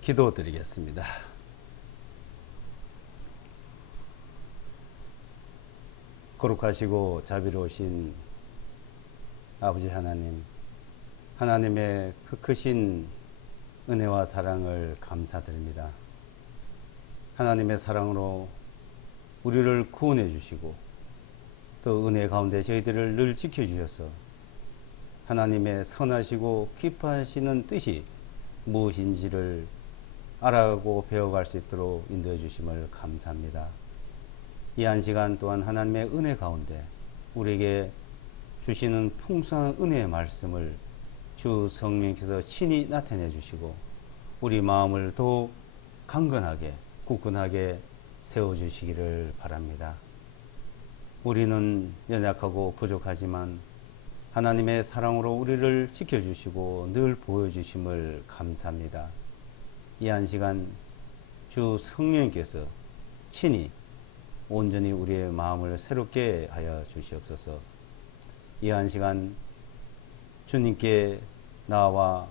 기도드리겠습니다. 거룩하시고 자비로우신 아버지 하나님, 하나님의 그 크신 은혜와 사랑을 감사드립니다. 하나님의 사랑으로 우리를 구원해 주시고 또 은혜 가운데 저희들을 늘 지켜주셔서 하나님의 선하시고 기뻐하시는 뜻이 무엇인지를 알아가고 배워갈 수 있도록 인도해 주심을 감사합니다. 이 한 시간 또한 하나님의 은혜 가운데 우리에게 주시는 풍성한 은혜의 말씀을 주 성령께서 친히 나타내 주시고 우리 마음을 더욱 강건하게 굳건하게 세워주시기를 바랍니다. 우리는 연약하고 부족하지만 하나님의 사랑으로 우리를 지켜주시고 늘 보여주심을 감사합니다. 이 한 시간 주 성령께서 친히 온전히 우리의 마음을 새롭게 하여 주시옵소서. 이 한 시간 주님께 나와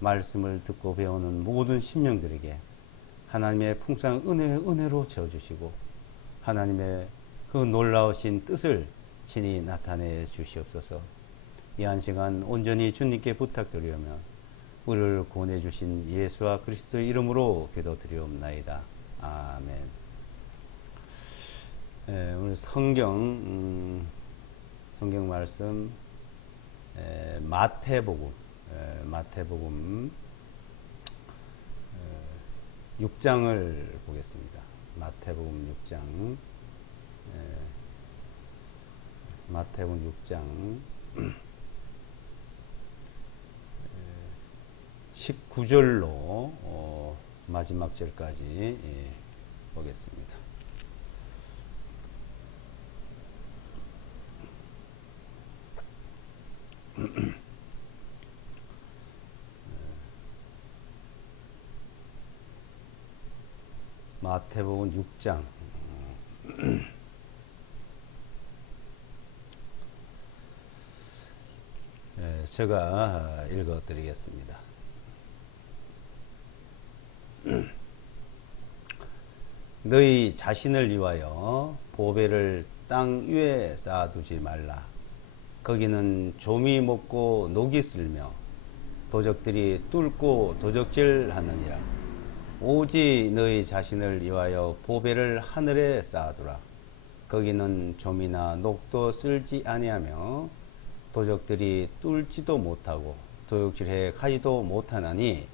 말씀을 듣고 배우는 모든 심령들에게 하나님의 풍성한 은혜로 채워주시고 하나님의 그 놀라우신 뜻을 친히 나타내 주시옵소서. 이 한 시간 온전히 주님께 부탁드리오며 우리를 구원해 주신 예수와 그리스도의 이름으로 기도드리옵나이다. 아멘. 오늘 성경 말씀 마태복음 6장을 보겠습니다. 마태복음 6장 19절로 마지막 절까지 보겠습니다. 마태복음 6장 제가 읽어드리겠습니다. 너희 자신을 위하여 보배를 땅 위에 쌓아두지 말라. 거기는 좀이 먹고 녹이 슬며 도적들이 뚫고 도적질하느니라. 오직 너희 자신을 위하여 보배를 하늘에 쌓아두라. 거기는 좀이나 녹도 쓸지 아니하며 도적들이 뚫지도 못하고 도둑질해 가지도 못하나니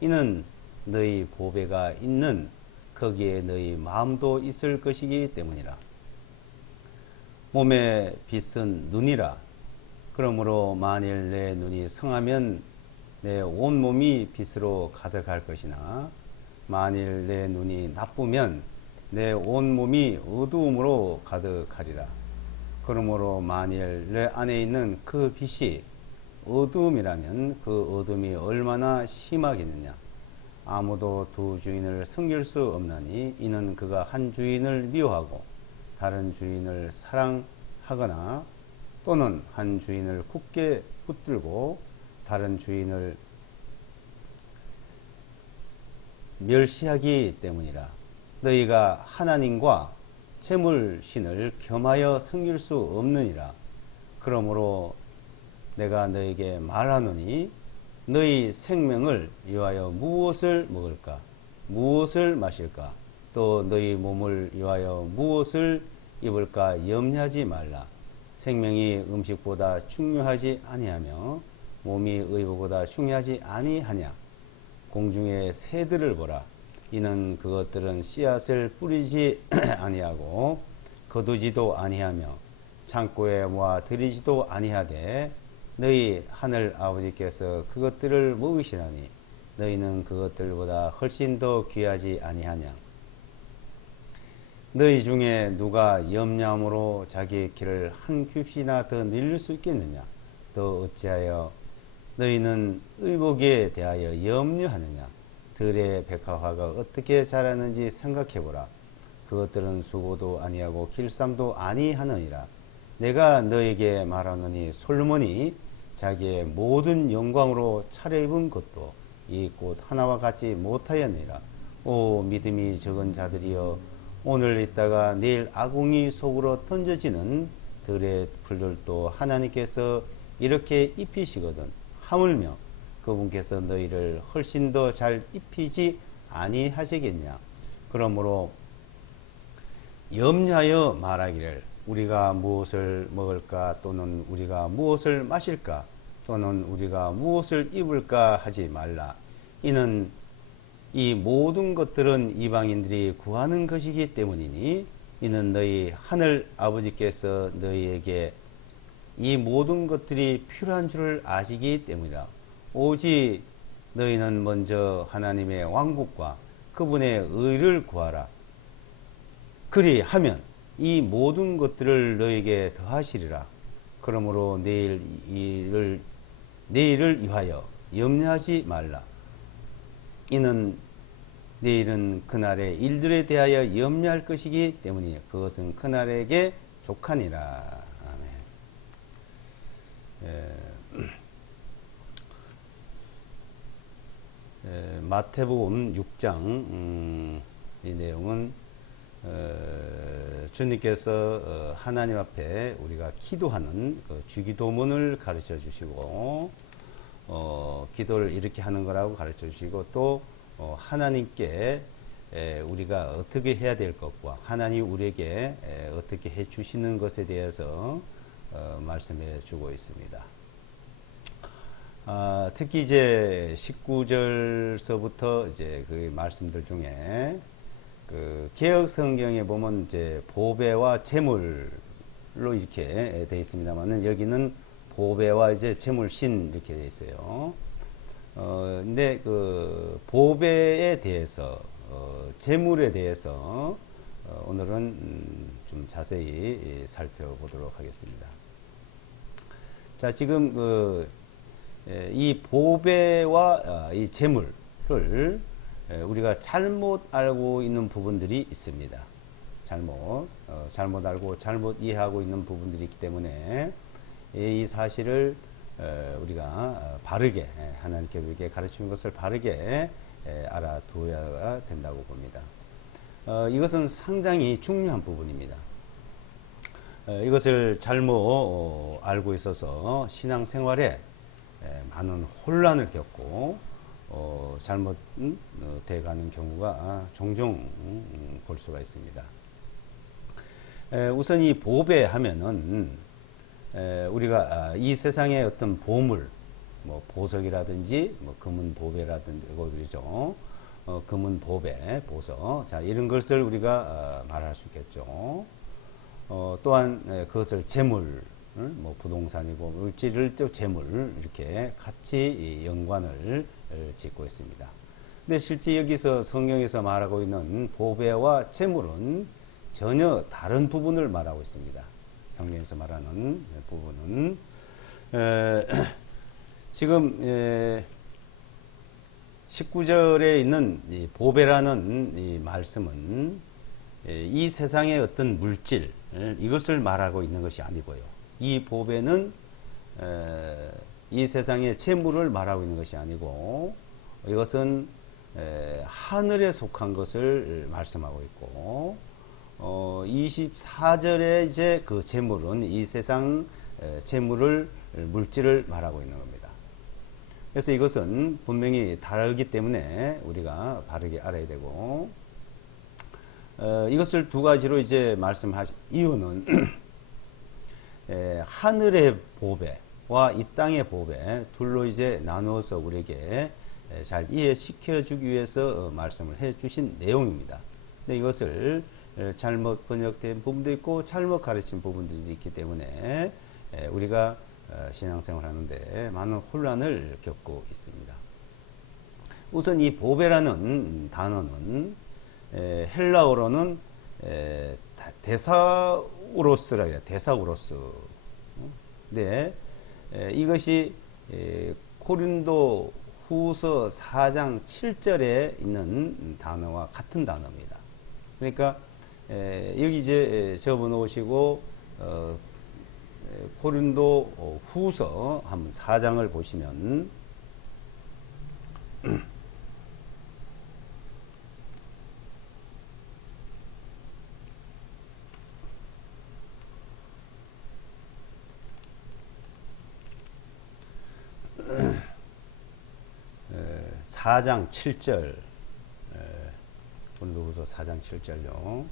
이는 너희 보배가 있는 거기에 너희 마음도 있을 것이기 때문이라. 몸의 빛은 눈이라. 그러므로 만일 내 눈이 성하면 내 온몸이 빛으로 가득할 것이나 만일 내 눈이 나쁘면 내 온몸이 어두움으로 가득하리라. 그러므로 만일 내 안에 있는 그 빛이 어두움이라면 그 어둠이 얼마나 심하겠느냐. 아무도 두 주인을 섬길 수 없나니 이는 그가 한 주인을 미워하고 다른 주인을 사랑하거나 또는 한 주인을 굳게 붙들고 다른 주인을 멸시하기 때문이라. 너희가 하나님과 재물신을 겸하여 섬길 수 없느니라. 그러므로 내가 너에게 말하노니 너희 생명을 위하여 무엇을 먹을까 무엇을 마실까 또 너희 몸을 위하여 무엇을 입을까 염려하지 말라. 생명이 음식보다 중요하지 아니하며 몸이 의복보다 중요하지 아니하냐. 공중의 새들을 보라. 이는 그것들은 씨앗을 뿌리지 아니하고 거두지도 아니하며 창고에 모아 들이지도 아니하되 너희 하늘 아버지께서 그것들을 먹으시나니 너희는 그것들보다 훨씬 더 귀하지 아니하냐. 너희 중에 누가 염려함으로 자기의 길을 한 뼘씩이나 더 늘릴 수 있겠느냐. 또 어찌하여 너희는 의복에 대하여 염려하느냐. 들의 백합화가 어떻게 자라는지 생각해보라. 그것들은 수고도 아니하고 길쌈도 아니하느니라. 내가 너에게 말하노니 솔로몬이 자기의 모든 영광으로 차려입은 것도 이 꽃 하나와 같지 못하였느니라. 오 믿음이 적은 자들이여, 오늘 있다가 내일 아궁이 속으로 던져지는 들의 풀들도 하나님께서 이렇게 입히시거든 하물며 그분께서 너희를 훨씬 더 잘 입히지 아니하시겠냐. 그러므로 염려하여 말하기를 우리가 무엇을 먹을까, 또는 우리가 무엇을 마실까, 또는 우리가 무엇을 입을까 하지 말라. 이는 이 모든 것들은 이방인들이 구하는 것이기 때문이니, 이는 너희 하늘 아버지께서 너희에게 이 모든 것들이 필요한 줄을 아시기 때문이라. 오직 너희는 먼저 하나님의 왕국과 그분의 의를 구하라. 그리하면 이 모든 것들을 너에게 더하시리라. 그러므로 내일을 위하여 염려하지 말라. 이는 내일은 그날의 일들에 대하여 염려할 것이기 때문이니 그것은 그날에게 족하니라. 아멘. 마태복음 6장 이 내용은 주님께서 하나님 앞에 우리가 기도하는 그 주기도문을 가르쳐 주시고, 기도를 이렇게 하는 거라고 가르쳐 주시고, 또 하나님께 우리가 어떻게 해야 될 것과 하나님 우리에게 어떻게 해 주시는 것에 대해서 말씀해 주고 있습니다. 특히 이제 19절서부터 이제 그 말씀들 중에 그 개혁 성경에 보면 이제 보배와 재물로 이렇게 되어 있습니다만은 여기는 보배와 이제 재물신 이렇게 되어 있어요. 근데 그 보배에 대해서, 재물에 대해서 오늘은 좀 자세히 살펴보도록 하겠습니다. 자, 지금 이 보배와 이 재물을 우리가 잘못 알고 있는 부분들이 있습니다. 잘못 알고 잘못 이해하고 있는 부분들이 있기 때문에 이 사실을 우리가 바르게, 하나님께 우리에게 가르치는 것을 바르게 알아두어야 된다고 봅니다. 이것은 상당히 중요한 부분입니다. 이것을 잘못 알고 있어서 신앙생활에 많은 혼란을 겪고 잘못 돼가는 경우가 종종 볼 수가 있습니다. 우선 이 보배 하면은 우리가 이 세상의 어떤 보물, 뭐 보석이라든지 뭐 금은 보배라든지 그러죠. 금은 보배, 보석, 자 이런 것을 우리가 말할 수 있겠죠. 또한 그것을 재물, 뭐 부동산이고 물질을 또 재물 이렇게 같이 연관을 짓고 있습니다. 근데 실제 여기서 성경에서 말하고 있는 보배와 재물은 전혀 다른 부분을 말하고 있습니다. 성경에서 말하는 부분은 지금 19절에 있는 이 보배라는 이 말씀은 이 세상의 어떤 물질 이것을 말하고 있는 것이 아니고요. 이 보배는 이 세상의 재물을 말하고 있는 것이 아니고 이것은 하늘에 속한 것을 말씀하고 있고 24절에 이제 그 재물은 이 세상 재물을 물질을 말하고 있는 겁니다. 그래서 이것은 분명히 다르기 때문에 우리가 바르게 알아야 되고 이것을 두 가지로 이제 말씀하신 이유는 하늘의 보배와 이 땅의 보배 둘로 이제 나누어서 우리에게 잘 이해시켜 주기 위해서 말씀을 해 주신 내용입니다. 근데 이것을 잘못 번역된 부분도 있고 잘못 가르친 부분들이 있기 때문에 우리가 신앙생활 하는데 많은 혼란을 겪고 있습니다. 우선 이 보배라는 단어는 헬라어로는 데사우로스라 해요. 데사우로스. 네, 이것이 고린도 후서 4장 7절에 있는 단어와 같은 단어입니다. 그러니까 여기 이제 적어 놓으시고 고린도 후서 한번 4장을 보시면 4장 7절, 고린도후서 4장 7절요.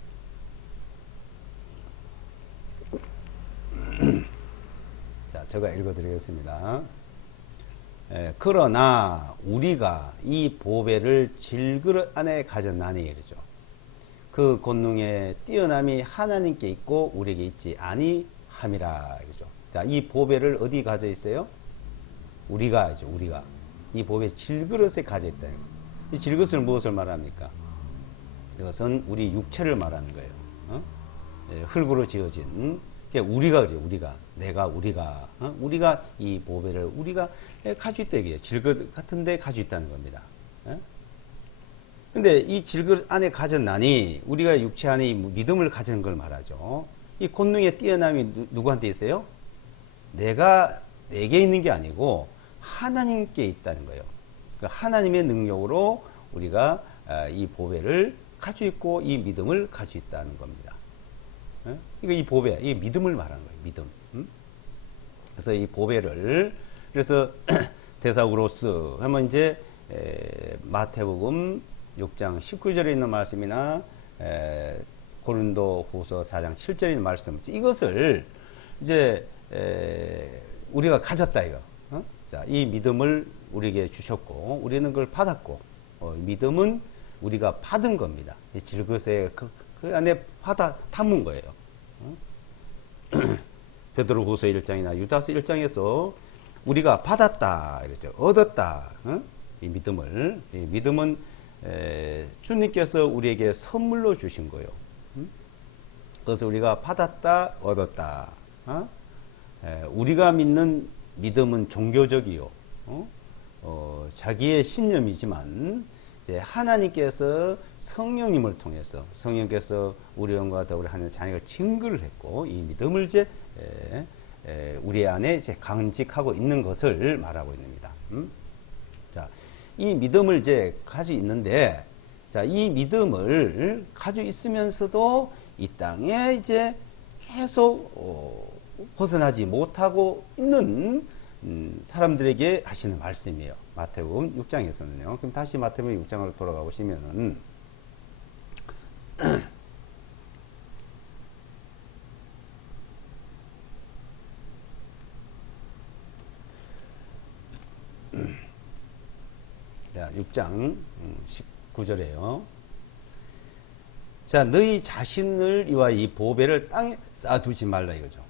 자, 제가 읽어드리겠습니다. 그러나 우리가 이 보배를 질그릇 안에 가졌나니 이러죠. 그 권능의 뛰어남이 하나님께 있고 우리에게 있지 아니함이라 이러죠. 자, 이 보배를 어디 가져 있어요? 우리가죠. 우리가 이 보배 질그릇에 가져 있다. 이 질그릇을 무엇을 말합니까? 이것은 우리 육체를 말하는 거예요. 흙으로 지어진. 우리가 그래요. 우리가 내가 우리가 이 보배를 우리가 가지고 있다 이게 질그릇 같은데 가지고 있다는 겁니다. 근데 이 질그릇 안에 가졌나니 우리가 육체 안에 이 믿음을 가진 걸 말하죠. 이 권능의 뛰어남이 누구한테 있어요? 내가 내게 있는 게 아니고 하나님께 있다는 거예요. 그러니까 하나님의 능력으로 우리가 이 보배를 가지고 있고 이 믿음을 가지고 있다는 겁니다. 그러니까 이 보배, 이 믿음을 말하는 거예요. 믿음. 그래서 이 보배를 그래서 데사우로스 하면 이제 마태복음 6장 19절에 있는 말씀이나 고린도후서 4장 7절에 있는 말씀 이것을 이제 우리가 가졌다 이거. 자, 이 믿음을 우리에게 주셨고 우리는 그걸 받았고 믿음은 우리가 받은 겁니다. 이 질그릇에 그 안에 담은 거예요. 베드로후서 1장이나 유다서 1장에서 우리가 받았다 이랬죠. 얻었다. 이 믿음은 주님께서 우리에게 선물로 주신 거예요. 그래서 우리가 받았다, 얻었다. 우리가 믿는 믿음은 종교적이요. 자기의 신념이지만 이제 하나님께서 성령님을 통해서 성령께서 우리 영과 더불어 하는 자녀를 증거를 했고 이 믿음을 이제 우리 안에 이제 간직하고 있는 것을 말하고 있습니다. 자, 이 믿음을 이제 가지고 있는데, 자, 이 믿음을 가지고 있으면서도 이 땅에 이제 계속 벗어나지 못하고 있는 사람들에게 하시는 말씀이에요. 마태복음 6장에서는요. 그럼 다시 마태복음 6장으로 돌아가 보시면은 자, 6장 19절에요. 자, 너희 자신을 이와 이 보배를 땅에 쌓아두지 말라 이거죠.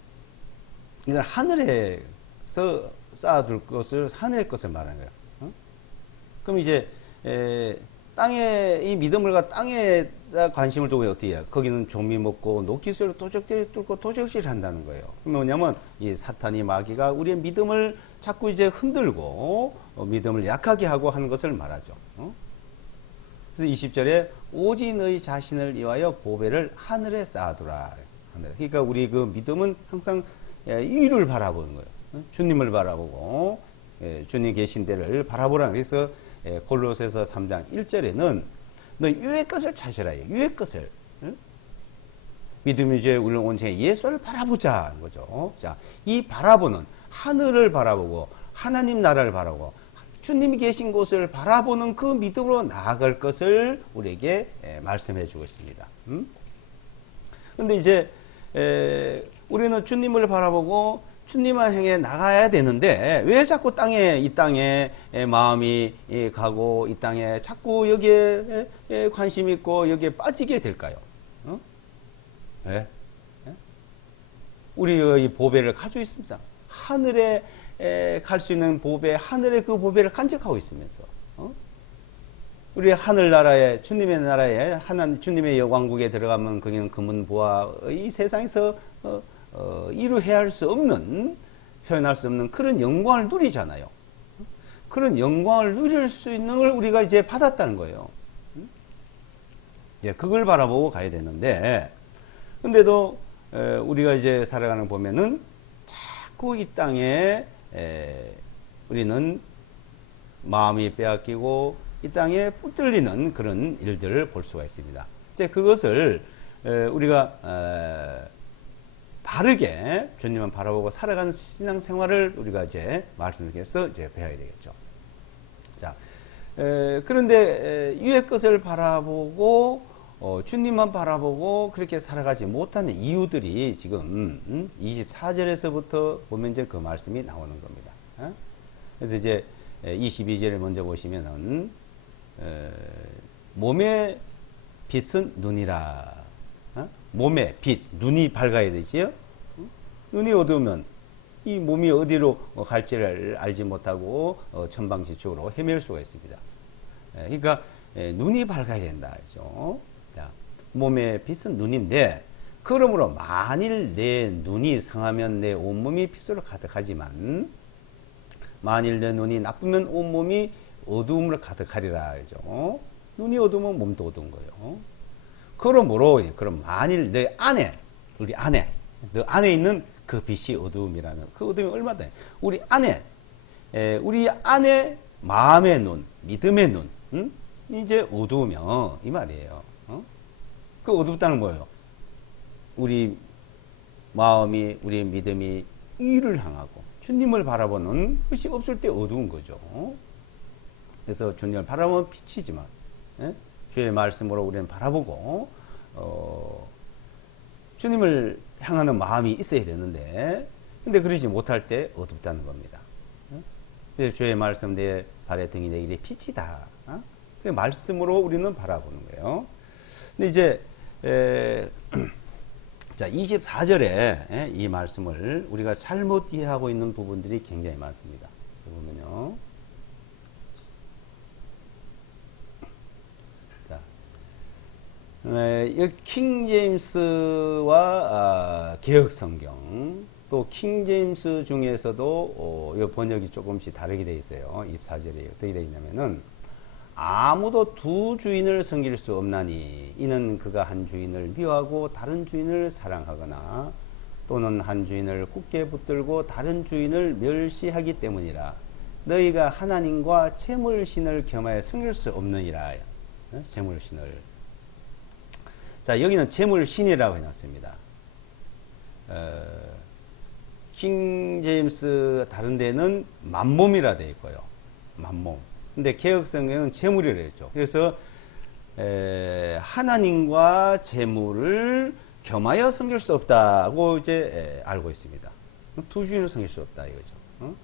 이건 하늘에서 쌓아둘 것을 하늘의 것을 말하는 거예요. 그럼 이제 땅에 이 믿음을 가 땅에다 관심을 두고 어떻게 해요? 거기는 좀비 먹고 녹기스로 도적들이 뚫고 도적질 한다는 거예요. 뭐냐면 이 사탄이 마귀가 우리의 믿음을 자꾸 이제 흔들고 믿음을 약하게 하고 하는 것을 말하죠. 그래서 20절에 오직 너희 자신을 위하여 보배를 하늘에 쌓아두라. 그러니까 우리 그 믿음은 항상 위를 바라보는 거예요. 주님을 바라보고 주님 계신 데를 바라보라. 그래서 골로새서 3장 1절에는 너 위의 것을 찾으라. 위의 것을. 믿음이 이제 우리는 온전히 예수를 바라보자. 거죠. 자, 이 바라보는 하늘을 바라보고 하나님 나라를 바라보고 주님이 계신 곳을 바라보는 그 믿음으로 나아갈 것을 우리에게 말씀해 주고 있습니다. 근데 이제 우리는 주님을 바라보고 주님을 향해 나가야 되는데 왜 자꾸 이 땅에 마음이 가고 이 땅에 자꾸 여기에 관심 있고 여기에 빠지게 될까요? 왜? 우리가 이 보배를 가지고 있습니다. 하늘에 갈 수 있는 보배, 하늘의 그 보배를 간직하고 있으면서 우리 하늘나라에 주님의 나라에 주님의 왕국에 들어가면 거기는 금은 보화 이 세상에서 이루해할 수 없는 표현할 수 없는 그런 영광을 누리잖아요. 그런 영광을 누릴 수 있는 걸 우리가 이제 받았다는 거예요. 예, 그걸 바라보고 가야 되는데 근데도 우리가 이제 살아가는 보면은 자꾸 이 땅에 우리는 마음이 빼앗기고 이 땅에 붙들리는 그런 일들을 볼 수가 있습니다. 이제 그것을 우리가 바르게 주님만 바라보고 살아가는 신앙생활을 우리가 이제 말씀을 통해서 이제 배워야 되겠죠. 자, 그런데 위의 것을 바라보고 주님만 바라보고 그렇게 살아가지 못하는 이유들이 지금 24절에서부터 보면 이제 그 말씀이 나오는 겁니다. 그래서 이제 22절을 먼저 보시면은 몸의 빛은 눈이라. 몸의 빛, 눈이 밝아야 되지요. 눈이 어두우면 이 몸이 어디로 갈지를 알지 못하고 천방지축으로 헤맬 수가 있습니다. 그러니까 눈이 밝아야 된다. 그죠? 자, 몸의 빛은 눈인데, 그러므로 만일 내 눈이 성하면 내 온몸이 빛으로 가득하지만 만일 내 눈이 나쁘면 온몸이 어두움으로 가득하리라. 그죠? 눈이 어두우면 몸도 어두운 거예요. 그러므로 그럼 만일 내 안에, 우리 안에, 너 안에 있는 그 빛이 어두움이라면 그 어두움이 얼마나 우리 안에 마음의 눈, 믿음의 눈, 이제 어두우면 이 말이에요. 그 어둡다는 뭐예요? 우리 마음이, 우리 믿음이 이를 향하고 주님을 바라보는 것이 없을 때 어두운 거죠. 그래서 주님을 바라보면 빛이지만 주의 말씀으로 우리는 바라보고 주님을 향하는 마음이 있어야 되는데, 근데 그러지 못할 때 어둡다는 겁니다. 그래서 주의 말씀 내 발의 등이 내 길의 빛이다. 그 말씀으로 우리는 바라보는 거예요. 근데 이제 자, 24절에 이 말씀을 우리가 잘못 이해하고 있는 부분들이 굉장히 많습니다. 보면요. 킹 제임스와 개혁 성경, 또 킹 제임스 중에서도 이 번역이 조금씩 다르게 되어 있어요. 24절에 어떻게 되어 있냐면은 아무도 두 주인을 섬길 수 없나니 이는 그가 한 주인을 미워하고 다른 주인을 사랑하거나 또는 한 주인을 굳게 붙들고 다른 주인을 멸시하기 때문이라. 너희가 하나님과 재물신을 겸하여 섬길 수 없느니라. 재물신을. 자, 여기는 재물신이라고 해놨습니다. 킹 제임스 다른 데는 만몸이라 되어 있고요. 만몸. 근데 개혁성경은 재물이라 했죠. 그래서 하나님과 재물을 겸하여 섬길 수 없다고 이제 알고 있습니다. 두 주인을 섬길 수 없다 이거죠.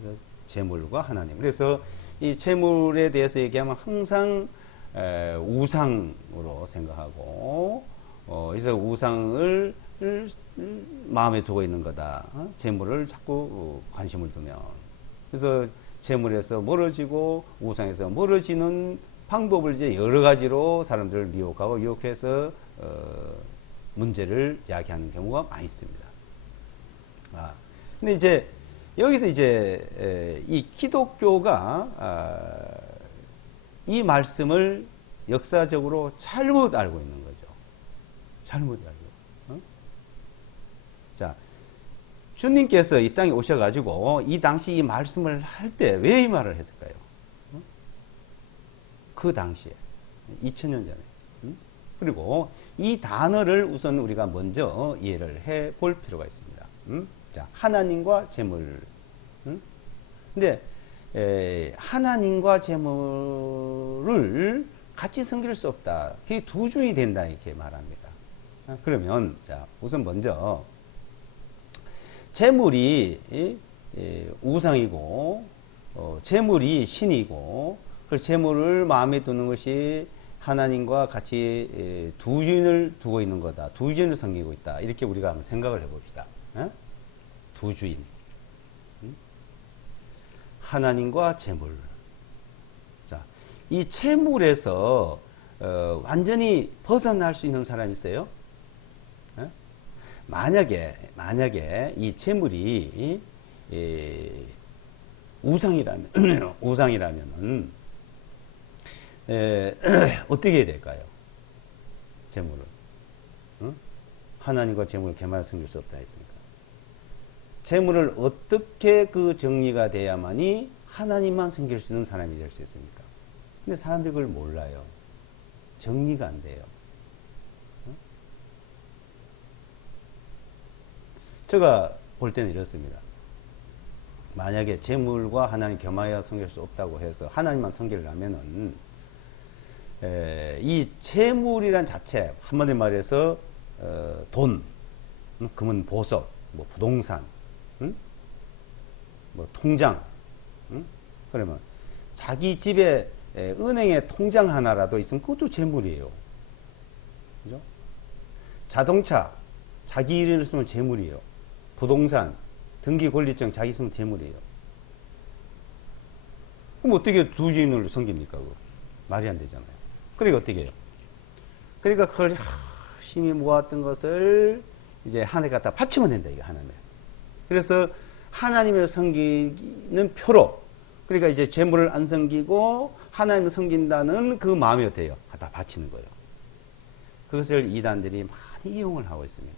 그래서 재물과 하나님. 그래서 이 재물에 대해서 얘기하면 항상 우상으로 생각하고, 그래서 우상을 마음에 두고 있는 거다. 재물을 자꾸 관심을 두면. 그래서 재물에서 멀어지고 우상에서 멀어지는 방법을 이제 여러 가지로 사람들을 미혹하고 유혹해서 문제를 야기하는 경우가 많이 있습니다. 근데 이제 여기서 이제 이 기독교가 이 말씀을 역사적으로 잘못 알고 있는 거죠. 잘못 알고. 자, 주님께서 이 땅에 오셔가지고 이 당시 이 말씀을 할 때 왜 이 말을 했을까요? 그 당시에 2000년 전에. 그리고 이 단어를 우선 우리가 먼저 이해를 해 볼 필요가 있습니다. 자, 하나님과 재물. 근데 하나님과 재물을 같이 섬길 수 없다. 그게 두 주인이 된다 이렇게 말합니다. 그러면 자, 우선 먼저 재물이 우상이고 재물이 신이고 그 재물을 마음에 두는 것이 하나님과 같이 두 주인을 두고 있는 거다. 두 주인을 섬기고 있다. 이렇게 우리가 한번 생각을 해봅시다. 두 주인. 하나님과 재물. 자, 이 재물에서 완전히 벗어날 수 있는 사람이 있어요? 만약에 이 재물이 우상이라면 어떻게 해야 될까요? 재물을. 하나님과 재물을 겸하여 섬길 수 없다 했으니까. 재물을 어떻게 그 정리가 돼야만이 하나님만 섬길 수 있는 사람이 될 수 있습니까? 근데 사람들이 그걸 몰라요. 정리가 안 돼요. 제가 볼 때는 이렇습니다. 만약에 재물과 하나님 겸하여 섬길 수 없다고 해서 하나님만 섬기려면은 이 재물이란 자체, 한마디 말해서 돈, 금은 보석, 뭐 부동산, 뭐 통장, 그러면 자기 집에 은행에 통장 하나라도 있으면 그것도 재물이에요. 그죠? 자동차, 자기 이름을 쓰면 재물이에요. 부동산, 등기 권리증 자기 쓰면 재물이에요. 그럼 어떻게 두 주인을 섬깁니까? 그거? 말이 안 되잖아요. 그러니까 어떻게 해요? 그러니까 그걸 열심히 모았던 것을 이제 하나님께 갖다 바치면 된다, 이게 하나님. 그래서 하나님을 섬기는 표로, 그러니까 이제 재물을 안 섬기고 하나님을 섬긴다는 그 마음이 어때요? 갖다 바치는 거예요. 그것을 이단들이 많이 이용을 하고 있습니다.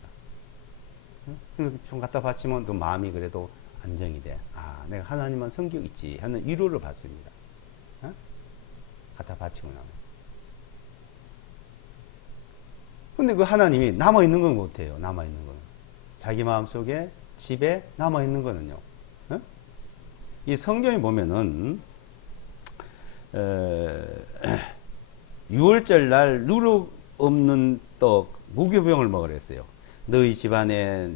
좀 갖다 바치면 또 마음이 그래도 안정이 돼. 아, 내가 하나님만 섬기고 있지 하는 위로를 받습니다. 갖다 바치고 나면. 근데 그 하나님이 남아있는 건 못해요. 남아있는 거는. 자기 마음속에, 집에 남아있는 거는요. 이 성경에 보면은, 6월절 날 누룩 없는 떡, 무교병을 먹으라 했어요. 너희 집안에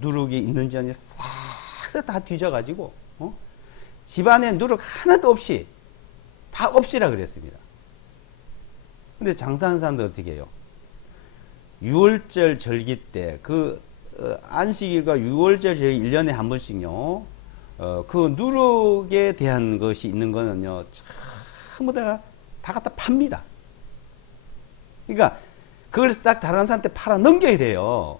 누룩이 있는지 아닌지 싹싹 다 뒤져가지고, 집안에 누룩 하나도 없이, 다 없이라 그랬습니다. 근데 장사하는 사람들 어떻게 해요? 6월절 절기 때, 안식일과 6월절 절기 1년에 한 번씩요, 그 누룩에 대한 것이 있는 거는요, 전부 다 갖다 팝니다. 그러니까, 그걸 싹 다른 사람한테 팔아 넘겨야 돼요.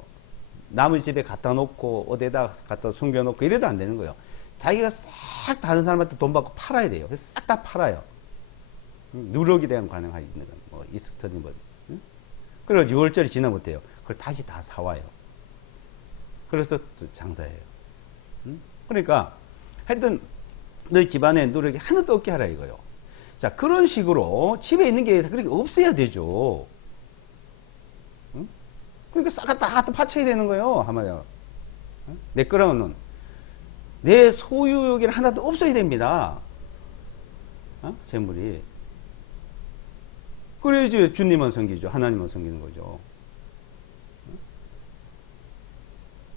남의 집에 갖다 놓고, 어디에다 갖다 숨겨놓고, 이래도 안 되는 거예요. 자기가 싹 다른 사람한테 돈 받고 팔아야 돼요. 그래서 싹 다 팔아요. 누룩에 대한 관행이 있는 건, 뭐, 이스터니 뭐. 그래서 6월절이 지나면 어때요? 그걸 다시 다 사와요. 그래서 또 장사해요. 그러니까, 하여튼, 너희 집안에 누룩이 하나도 없게 하라 이거요. 자, 그런 식으로 집에 있는 게 그렇게 없어야 되죠. 그러니까 싹 다 바쳐야 되는 거예요. 하마요. 내 거라고는 내 소유욕이 하나도 없어야 됩니다. 재물이. 그래야지 주님만 섬기죠. 하나님만 섬기는 거죠.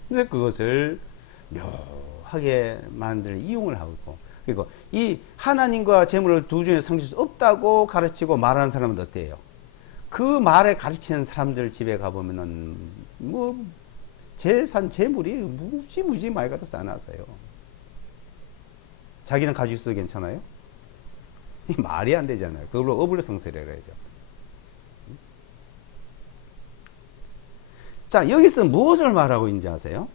근데 그것을 묘하게 만들 이용을 하고 있고, 그리고 이 하나님과 재물을 두 중에 섬길 수 없다고 가르치고 말하는 사람은 어때요? 그 말에 가르치는 사람들 집에 가보면은, 뭐, 재산, 재물이 무지 많이 갖다 쌓아놨어요. 자기는 가지고 있어도 괜찮아요? 이 말이 안 되잖아요. 그걸로 어불성설이라고 해야죠. 자, 여기서 무엇을 말하고 있는지 아세요?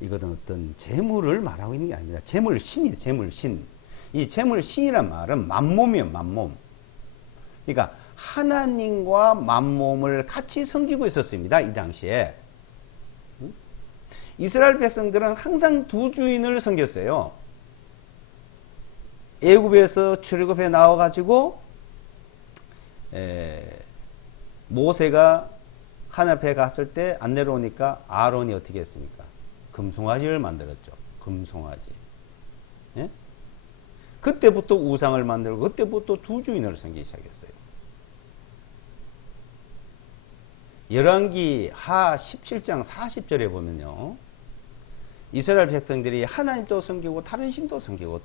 이것은 어떤 재물을 말하고 있는 게 아닙니다. 재물신이에요, 재물신. 이 재물신이란 말은 만몸이에요, 만몸. 그러니까 하나님과 만몸을 같이 섬기고 있었습니다. 이 당시에. 이스라엘 백성들은 항상 두 주인을 섬겼어요. 애굽에서 출애굽해 나와가지고 모세가 하나님 앞에 갔을 때 안 내려오니까 아론이 어떻게 했습니까? 금송아지를 만들었죠. 금송아지. 예? 그때부터 우상을 만들고 그때부터 두 주인을 섬기기 시작했어요. 열왕기 하 17장 40절에 보면요, 이스라엘 백성들이 하나님도 섬기고 다른 신도 섬기고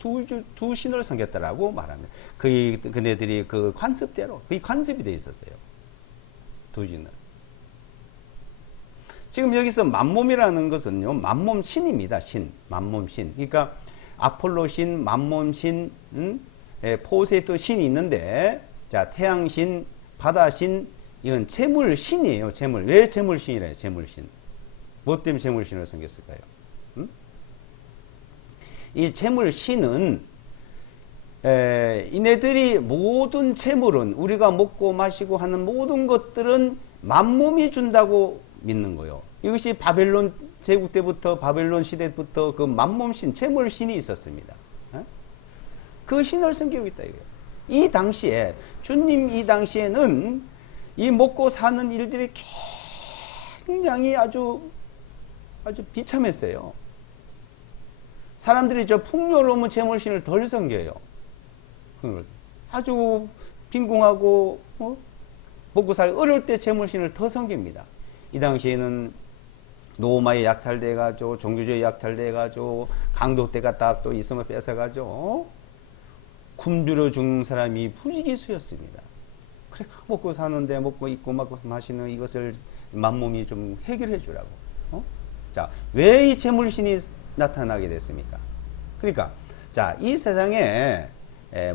두 신을 섬겼다라고 말합니다. 그네들이 그 관습대로, 그 관습이 되어 있었어요. 두 신을. 지금 여기서 만몸이라는 것은요, 만몸 신입니다. 신, 만몸 신. 그러니까 아폴로 신, 만몸 신, 포세이돈 신이 있는데, 자, 태양 신, 바다 신, 이건 재물 신이에요. 재물. 왜 재물 신이래요? 재물 신. 뭐 때문에 재물 신을 섬겼을까요? 이 재물 신은 이네들이 모든 재물은, 우리가 먹고 마시고 하는 모든 것들은 만몸이 준다고 믿는 거예요. 이것이 바벨론 제국 때부터 바벨론 시대부터 그 만몸신, 재물신이 있었습니다. 그 신을 섬기고 있다 이거예요. 이 당시에 주님 이 당시에는 이 먹고 사는 일들이 굉장히 아주 비참했어요. 사람들이 저 풍요로운 재물신을 덜 섬겨요. 아주 빈궁하고 먹고 살 어려울 때 재물신을 더 섬깁니다. 이 당시에는 노마에 약탈돼가지고 종교주의에 약탈돼가지고 강도때가 딱 또 있으면 뺏어가지고 굶주려 죽는 사람이 부지기수였습니다. 그래 먹고 사는데 먹고 입고 먹고 마시는 이것을 만몸이 좀 해결해 주라고. 자, 왜 이 재물신이 나타나게 됐습니까? 그러니까 자, 이 세상에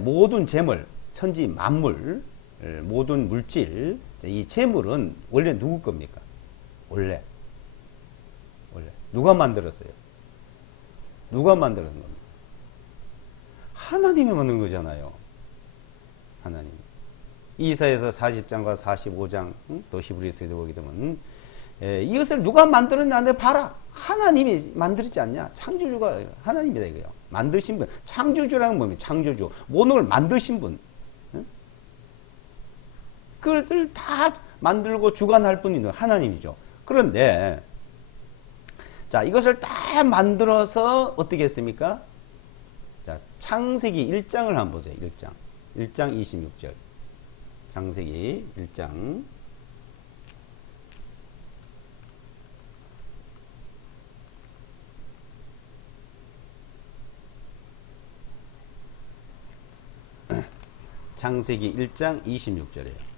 모든 재물, 천지 만물, 모든 물질, 이 재물은 원래 누구 겁니까? 원래 누가 만들었어요? 누가 만드는 겁니까? 하나님이 만든 거잖아요. 하나님. 이사야서 40장과 45장, 또 히브리서에도 보게 되면 이것을 누가 만들었냐? 봐라. 하나님이 만들었지 않냐? 창조주가 하나님이다 이거예요. 만드신 분. 창조주라는 뭡니까? 창조주. 모든 걸 만드신 분. 그것을 다 만들고 주관할 분이 하나님이죠. 그런데 자, 이것을 다 만들어서 어떻게 했습니까? 자, 창세기 1장을 한번 보세요. 1장 26절. 창세기 1장 창세기 1장 26절이에요.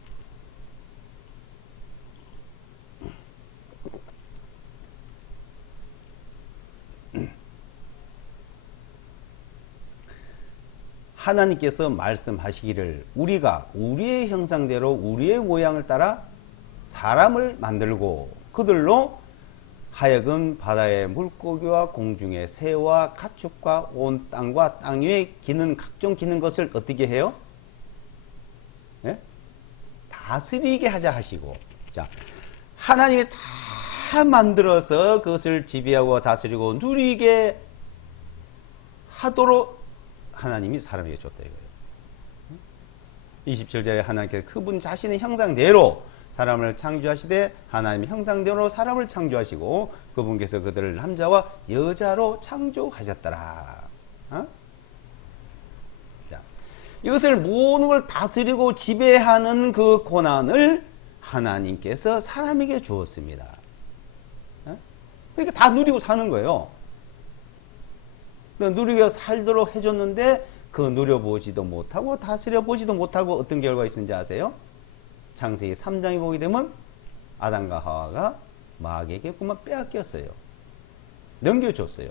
하나님께서 말씀하시기를 우리가 우리의 형상대로 우리의 모양을 따라 사람을 만들고 그들로 하여금 바다의 물고기와 공중의 새와 가축과 온 땅과 땅 위에 기는 각종 기는 것을 어떻게 해요? 네? 다스리게 하자 하시고. 자, 하나님이 다 만들어서 그것을 지배하고 다스리고 누리게 하도록 하나님이 사람에게 줬다 이거예요. 27절에 하나님께서 그분 자신의 형상대로 사람을 창조하시되 하나님의 형상대로 사람을 창조하시고 그분께서 그들을 남자와 여자로 창조하셨더라. 자, 이것을 모든 걸 다스리고 지배하는 그 권한을 하나님께서 사람에게 주었습니다. 그러니까 다 누리고 사는 거예요. 누리고 살도록 해줬는데 그 누려보지도 못하고 다스려보지도 못하고 어떤 결과가 있었는지 아세요? 창세기 3장에 보게 되면 아담과 하와가 마귀에게 그만 빼앗겼어요. 넘겨줬어요.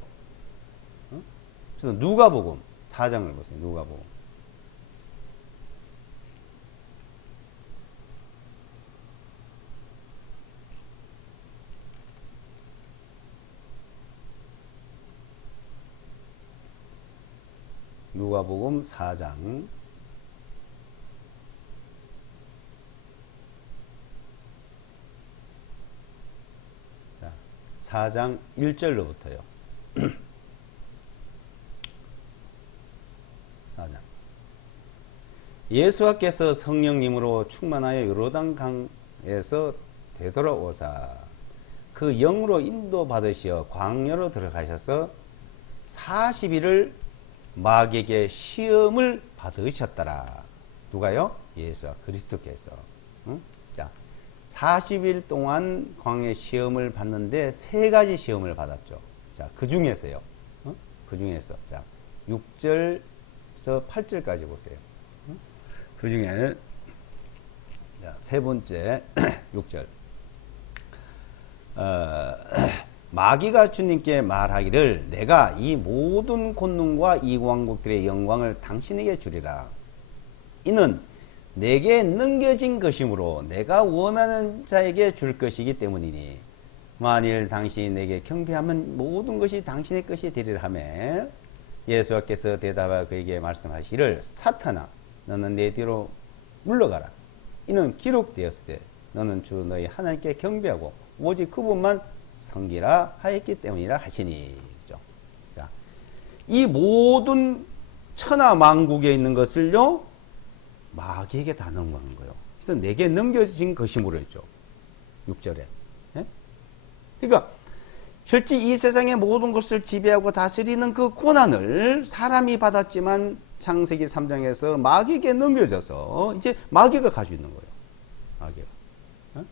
그래서 누가복음 4장을 보세요. 누가복음. 누가복음 4장 4장 1절로부터요. 4장. 예수께서 성령님으로 충만하여 요르단 강에서 되돌아오사 그 영으로 인도받으시어 광야로 들어가셔서 40일을 마귀에게 시험을 받으셨더라. 누가요? 예수와 그리스도께서. 자, 40일 동안 광야의 시험을 받는데 세 가지 시험을 받았죠. 자, 그 중에서요. 그 중에서 자, 6절에서 8절까지 보세요. 그 중에 세 번째 6절. 마귀가 주님께 말하기를 내가 이 모든 권능과 이 왕국들의 영광을 당신에게 주리라. 이는 내게 넘겨진 것이므로 내가 원하는 자에게 줄 것이기 때문이니 만일 당신이 내게 경배하면 모든 것이 당신의 것이 되리라 하매 예수께서 대답하여 그에게 말씀하시기를 사탄아 너는 내 뒤로 물러가라. 이는 기록되었을 때 너는 주 너희 하나님께 경배하고 오직 그분만 성기라 하였기 때문이라 하시니. 그죠? 자, 이 모든 천하 만국에 있는 것을요 마귀에게 다 넘어간 거예요. 그래서 내게 넘겨진 것이므로 했죠. 6절에. 예? 그러니까 실제 이 세상의 모든 것을 지배하고 다스리는 그 고난을 사람이 받았지만 창세기 3장에서 마귀에게 넘겨져서 이제 마귀가 가지고 있는 거예요. 마귀가. 예?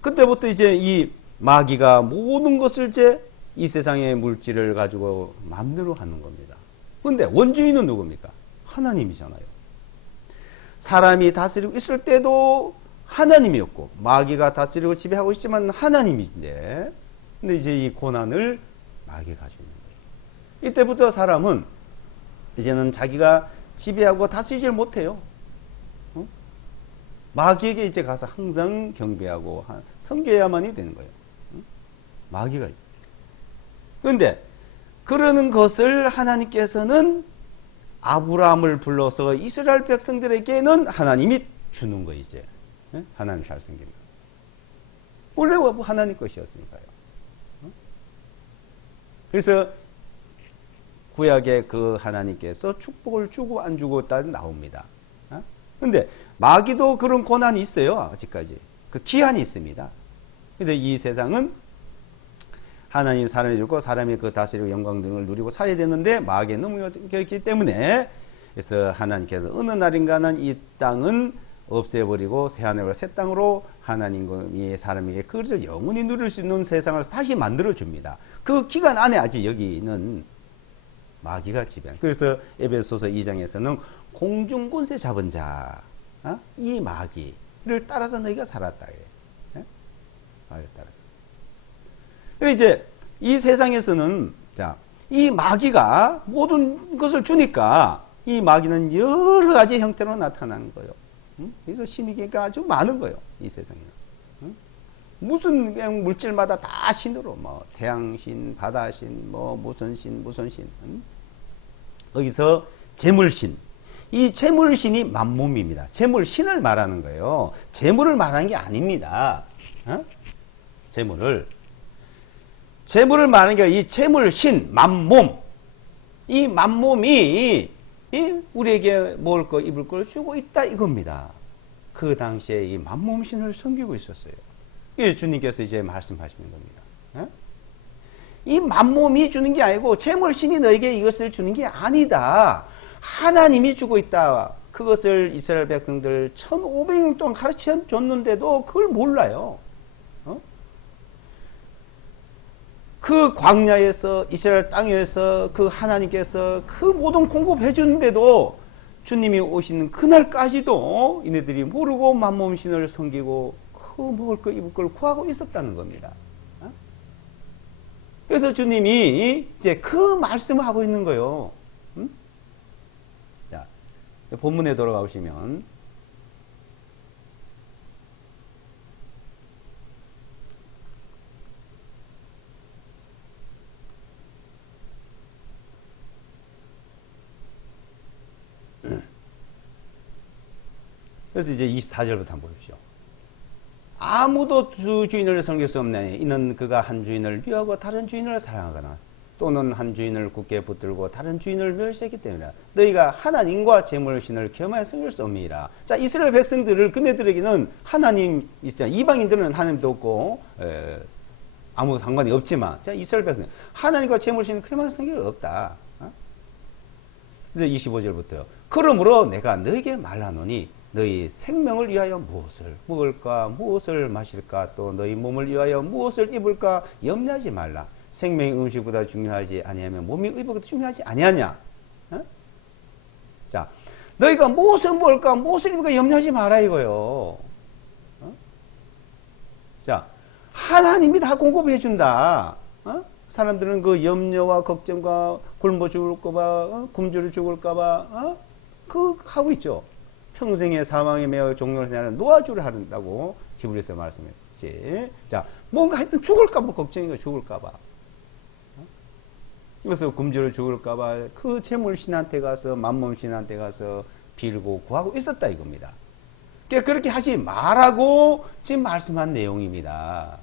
그때부터 이제 이 마귀가 모든 것을 이제 이 세상의 물질을 가지고 마음대로 하는 겁니다. 그런데 원주인은 누굽니까? 하나님이잖아요. 사람이 다스리고 있을 때도 하나님이었고 마귀가 다스리고 지배하고 있지만 하나님인데 근데 이제 이 고난을 마귀가 가지고 있는 거예요. 이때부터 사람은 이제는 자기가 지배하고 다스리질 못해요. 어? 마귀에게 이제 가서 항상 경배하고 섬겨야만이 되는 거예요. 마귀가. 그런데 그러는 것을 하나님께서는 아브라함을 불러서 이스라엘 백성들에게는 하나님이 주는 거 이제. 하나님 잘 섬기는 거. 원래 하나님 것이었으니까요. 그래서 구약에 그 하나님께서 축복을 주고 안 주고 따 나옵니다. 그런데 마귀도 그런 고난이 있어요. 아직까지. 그 기한이 있습니다. 근데 이 세상은 하나님 사람이 주고 사람이 그 다스리고 영광 등을 누리고 살아야 되는데 마귀에 넘어졌기 때문에 그래서 하나님께서 어느 날인가는 이 땅은 없애버리고 새하늘과 새 땅으로 하나님이 사람에게 그것을 영원히 누릴 수 있는 세상을 다시 만들어줍니다. 그 기간 안에 아직 여기는 마귀가 지배한. 그래서 에베소서 2장에서는 공중권세 잡은 자, 이 마귀를 따라서 너희가 살았다. 마귀를 따라서. 그래서 이제 이 세상에서는 자, 이 마귀가 모든 것을 주니까 이 마귀는 여러 가지 형태로 나타나는 거예요. 그래서 신이계가 아주 많은 거예요. 이 세상에는. 무슨 그냥 물질마다 다 신으로 뭐 태양신, 바다신, 뭐 무슨 신, 무슨 신. 거기서 재물신. 이 재물신이 만몸입니다. 재물신을 말하는 거예요. 재물을 말하는 게 아닙니다. 재물을 말하는 게 이 재물신, 만몸. 이 만몸이 우리에게 먹을 거, 입을 걸 주고 있다 이겁니다. 그 당시에 이 만몸신을 섬기고 있었어요. 이게 주님께서 이제 말씀하시는 겁니다. 이 만몸이 주는 게 아니고 재물신이 너에게 이것을 주는 게 아니다. 하나님이 주고 있다. 그것을 이스라엘 백성들 1500년 동안 가르쳐 줬는데도 그걸 몰라요. 그 광야에서 이스라엘 땅에서 그 하나님께서 그 모든 공급해 주는데도 주님이 오시는 그날까지도 이네들이 모르고 만몸신을 섬기고 그 먹을 거 입을 걸 구하고 있었다는 겁니다. 그래서 주님이 이제 그 말씀을 하고 있는 거예요. 자, 본문에 돌아가 보시면 그래서 이제 24절부터 한번 보십시오. 아무도 두 주인을 섬길 수 없나니 이는 그가 한 주인을 미워하고 다른 주인을 사랑하거나 또는 한 주인을 굳게 붙들고 다른 주인을 멸시했기 때문이라. 너희가 하나님과 재물신을 겸하여 섬길 수 없느니라. 자, 이스라엘 백성들을 그네들에게는 하나님 있잖아요. 이방인들은 하나님도 없고 아무 상관이 없지만 자, 이스라엘 백성 하나님과 재물신을 겸하여 섬길 수 없다. 그래서 25절부터요. 그러므로 내가 너에게 말하노니 너희 생명을 위하여 무엇을 먹을까 무엇을 마실까 또 너희 몸을 위하여 무엇을 입을까 염려하지 말라. 생명이 음식보다 중요하지 아니하면 몸이 의복보다 중요하지 아니하냐. 자, 너희가 무엇을 먹을까 무엇을 입을까 염려하지 마라 이거요. 자, 하나님이 다 공급해 준다. 사람들은 그 염려와 걱정과 굶어 죽을까봐 굶주려 죽을까봐 그 하고 있죠. 평생의 사망에 매어 종료를 하는 노아주를 한다고 히브리서 말씀했지. 자, 뭔가 하여튼 죽을까봐 걱정이고 죽을까봐. 그래서 굶주려 죽을까봐 그 재물신한테 가서 만몸신한테 가서 빌고 구하고 있었다 이겁니다. 그렇게 하지 말라고 지금 말씀한 내용입니다.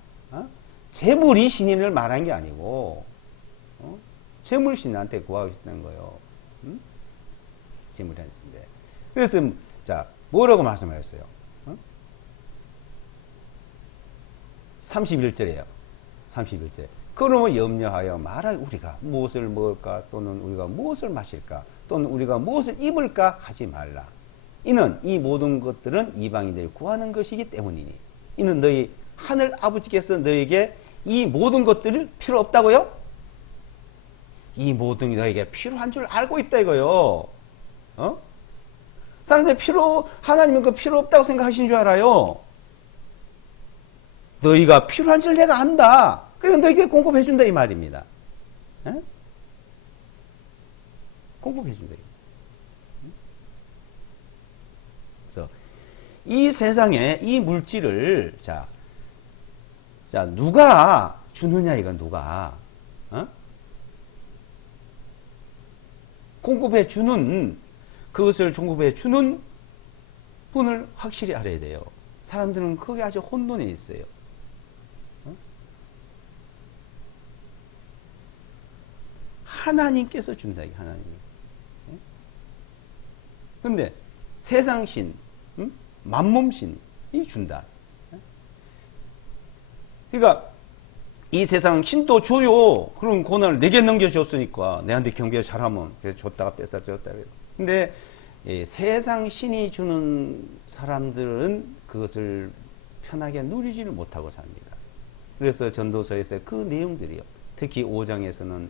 재물이 신인을 말한 게 아니고 재물 신한테 구하겠다는 거예요. 재물한테. 그래서 자 뭐라고 말씀하셨어요? 31절이에요. 31절. 그러면 염려하여 말할 우리가 무엇을 먹을까 또는 우리가 무엇을 마실까 또는 우리가 무엇을 입을까 하지 말라. 이는 이 모든 것들은 이방인들이 구하는 것이기 때문이니. 이는 너희 하늘 아버지께서 너에게 이 모든 것들을 필요 없다고요? 이 모든 게 너에게 필요한 줄 알고 있다 이거요. 사람들이 하나님은 그 필요 없다고 생각하시는 줄 알아요. 너희가 필요한 줄 내가 안다. 그러니까 너에게 공급해 준다 이 말입니다. 공급해 준다. 그래서 이 세상에 이 물질을 자 누가 주느냐 이건 누가 공급해 주는 그것을 공급해 주는 분을 확실히 알아야 돼요. 사람들은 그게 아주 혼돈에 있어요. 하나님께서 준다, 하나님이. 근데 세상신, 만몸신이 준다. 그러니까 이 세상 신도 줘요. 그런 고난을 내게 넘겨줬으니까 내한테 경계 잘하면 줬다가 뺐다. 근데 세상 신이 주는 사람들은 그것을 편하게 누리지를 못하고 삽니다. 그래서 전도서에서 그 내용들이요. 특히 5장에서는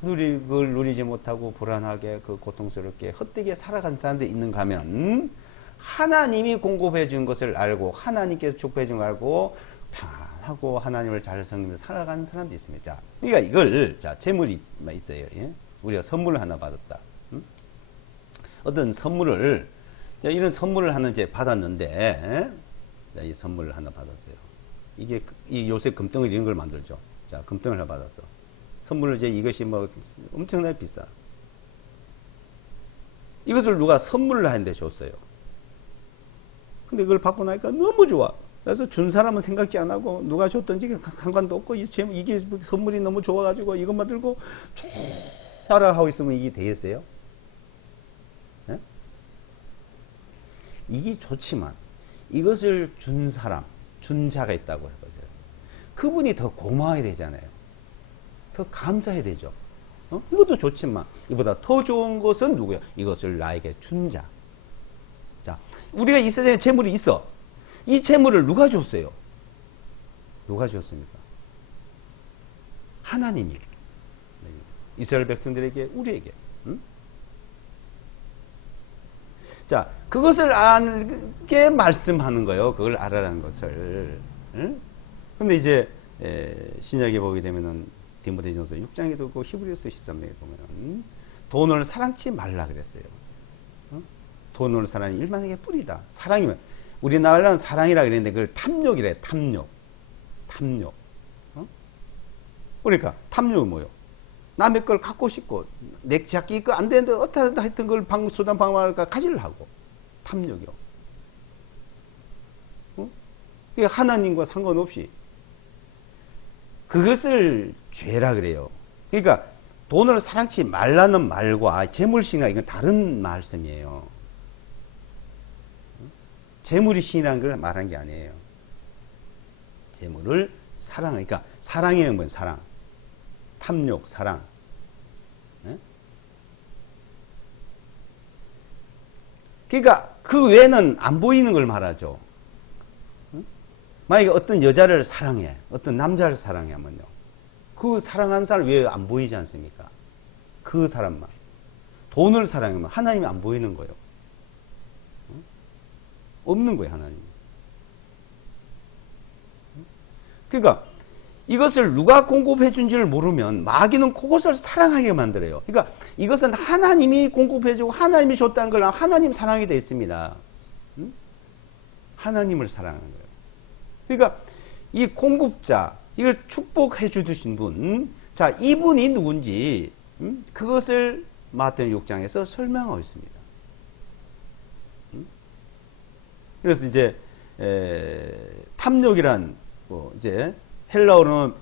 그걸 누리지 못하고 불안하게 그 고통스럽게 헛되게 살아간 사람들이 있는가 하면 하나님이 공급해 준 것을 알고 하나님께서 축복해 준 걸 알고 편하고 하나님을 잘 섬기면서 살아가는 사람도 있습니다. 자, 그러니까 이걸 재물이 있어요. 예? 우리가 선물을 하나 받았다. 어떤 선물을 이런 선물을 하나 이제 받았는데 이 선물을 하나 받았어요. 이게 요새 금덩어리 이런 걸 만들죠. 자, 금덩어리를 하나 받았어. 선물을 이제 이것이 뭐 엄청나게 비싸. 이것을 누가 선물을 하는데 줬어요. 근데 이걸 받고 나니까 너무 좋아. 그래서 준 사람은 생각지 안 하고 누가 줬던지 상관도 없고 이게 선물이 너무 좋아가지고 이것만 들고 쫙 하고 있으면 이게 되겠어요? 네? 이게 좋지만 이것을 준 사람, 준 자가 있다고 해보세요. 그분이 더 고마워야 되잖아요. 더 감사해야 되죠. 이것도 좋지만 이보다 더 좋은 것은 누구야? 이것을 나에게 준 자. 자, 우리가 이 세상에 재물이 있어. 이 재물을 누가 줬어요? 누가 줬습니까? 하나님이. 이스라엘 백성들에게, 우리에게. 응? 자, 그것을 알게 말씀하는 거예요. 그걸 알아라는 것을. 응? 근데 이제 신약에 보게 되면은 디모데전서 6장에도 있고 히브리서 13장에 보면 돈을 사랑치 말라 그랬어요. 돈을 사랑이 일만에게 뿌리다. 사랑이면 우리나라는 사랑이라 그랬는데 그걸 탐욕이래. 탐욕. 그러니까 탐욕은 뭐요? 남의 걸 갖고 싶고 내 자기 거 안 되는데 어떻게 하여튼 그걸 수단 방법할까 가지를 하고 탐욕이요. 이게 하나님과 상관없이 그것을 죄라 그래요. 그러니까 돈을 사랑치 말라는 말과 재물신과 이건 다른 말씀이에요. 재물이 신이라는 걸 말한 게 아니에요. 재물을 사랑하니까 사랑이라는 건 사랑, 탐욕, 사랑. 그러니까 그 외에는 안 보이는 걸 말하죠. 만약에 어떤 여자를 사랑해, 어떤 남자를 사랑해 하면요. 그 사랑하는 사람 왜 안 보이지 않습니까? 그 사람만. 돈을 사랑하면 하나님이 안 보이는 거예요. 없는 거예요, 하나님. 그러니까 이것을 누가 공급해 준지를 모르면 마귀는 그것을 사랑하게 만들어요. 그러니까 이것은 하나님이 공급해 주고 하나님이 줬다는 걸 하나님 사랑이 되어 있습니다. 하나님을 사랑하는 거예요. 그러니까 이 공급자, 이걸 축복해 주신 분, 자, 이분이 누군지 그것을 마태복음 6장에서 설명하고 있습니다. 그래서 이제 탐욕이란 이제 헬라어로는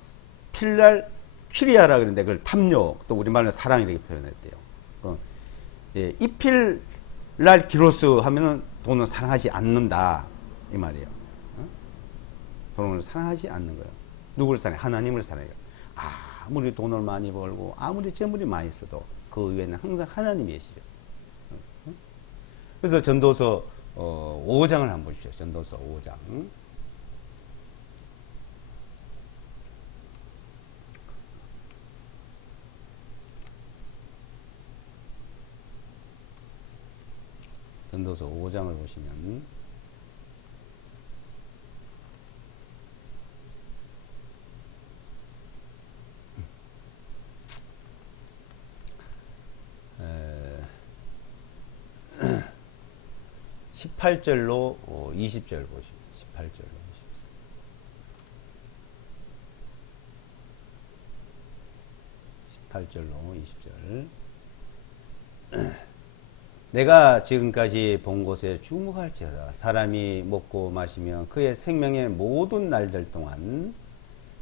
필랄 퀴리아라 그러는데 그걸 탐욕 또 우리말로 사랑 이렇게 표현했대요. 이필랄 기로스 하면은 돈을 사랑하지 않는다 이 말이에요. 돈을 사랑하지 않는 거예요. 누구를 사랑해? 하나님을 사랑해요. 아무리 돈을 많이 벌고 아무리 재물이 많이 있어도 그 위에는 항상 하나님이 계시죠. 그래서 전도서 5장을 한번 보십시오. 전도서 5장. 전도서 5장을 보시면 에 18절로 20절 보시죠. 18절로 20절. 18절로 20절. 내가 지금까지 본 곳에 주목할지어다. 사람이 먹고 마시며 그의 생명의 모든 날들 동안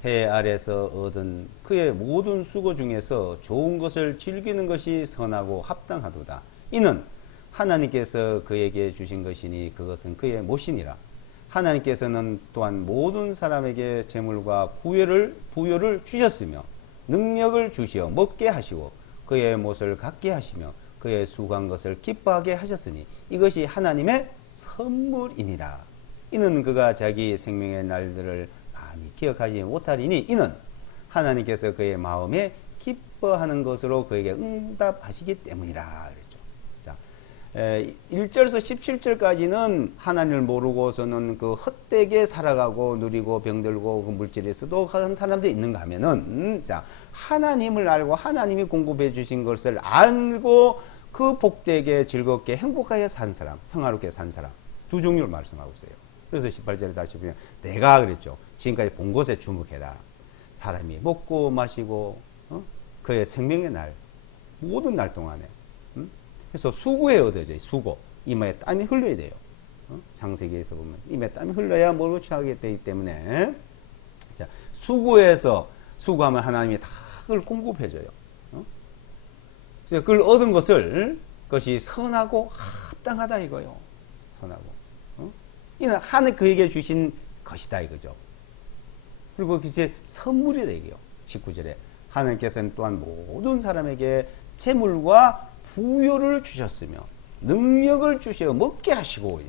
해 아래서 얻은 그의 모든 수고 중에서 좋은 것을 즐기는 것이 선하고 합당하도다. 이는 하나님께서 그에게 주신 것이니 그것은 그의 몫이니라. 하나님께서는 또한 모든 사람에게 재물과 부여를 주셨으며 능력을 주시어 먹게 하시고 그의 몫을 갖게 하시며 그의 수고한 것을 기뻐하게 하셨으니 이것이 하나님의 선물이니라. 이는 그가 자기 생명의 날들을 많이 기억하지 못하리니 이는 하나님께서 그의 마음에 기뻐하는 것으로 그에게 응답하시기 때문이라. 그랬죠. 자, 1절에서 17절까지는 하나님을 모르고서는 그 헛되게 살아가고 누리고 병들고 그 물질에서도 한 사람들이 있는가 하면은 자, 하나님을 알고 하나님이 공급해 주신 것을 알고 그 복되게 즐겁게 행복하게 산 사람, 평화롭게 산 사람 두 종류를 말씀하고 있어요. 그래서 18절에 다시 보면 내가 그랬죠. 지금까지 본 것에 주목해라. 사람이 먹고 마시고 그의 생명의 날 모든 날 동안에 그래서 수고에 얻어져요. 수고. 이마에 땀이 흘러야 돼요. 창세기에서 보면 이마에 땀이 흘러야 뭘 취하게 되기 때문에 자, 수고해서 수고하면 하나님이 다 그걸 공급해줘요. 그래서 그걸 얻은 것을 그것이 선하고 합당하다 이거요. 선하고. 이는 하나님 그에게 주신 것이다 이거죠. 그리고 이제 선물이다 이게요. 19절에 하나님께서는 또한 모든 사람에게 재물과 부여를 주셨으며 능력을 주시어 먹게 하시고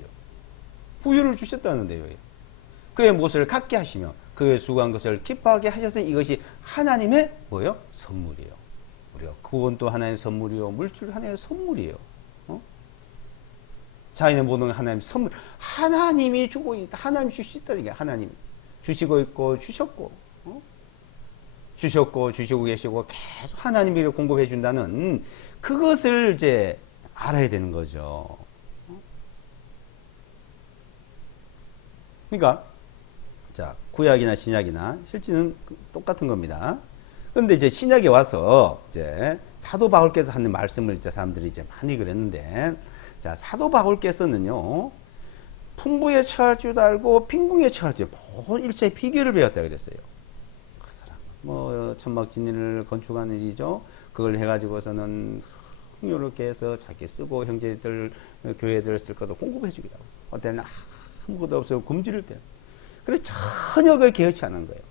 부여를 주셨다는데요. 그의 몫을 갖게 하시며 그의 수고한 것을 기뻐하게 하셔서 이것이 하나님의 뭐예요? 선물이에요. 우리가 그건 또 하나님의 선물이요. 물질 하나님의 선물이에요. 자연의 모든 하나님의 선물. 하나님이 주고 있다. 하나님이 주시다는 게 하나님 주시고 있고 주셨고 주셨고 주시고 계시고 계속 하나님이 공급해 준다는 그것을 이제 알아야 되는 거죠. 그러니까 자 구약이나 신약이나 실제는 똑같은 겁니다. 그런데 이제 신약에 와서 이제 사도 바울께서 하는 말씀을 이제 사람들이 이제 많이 그랬는데 자 사도 바울께서는요 풍부에 처할 줄도 알고 빈궁에 처할 줄 모든 일체의 비결을 배웠다 그랬어요. 그 사람 뭐 천막진리를 건축하는 일이죠. 그걸 해가지고서는 풍요롭게 해서 자기 쓰고 형제들 교회들 쓸 것도 공급해 주기도 하고 어때는 아무것도 없어요. 굶주릴 때 그래서 전혀 그걸 개의치 않은 거예요.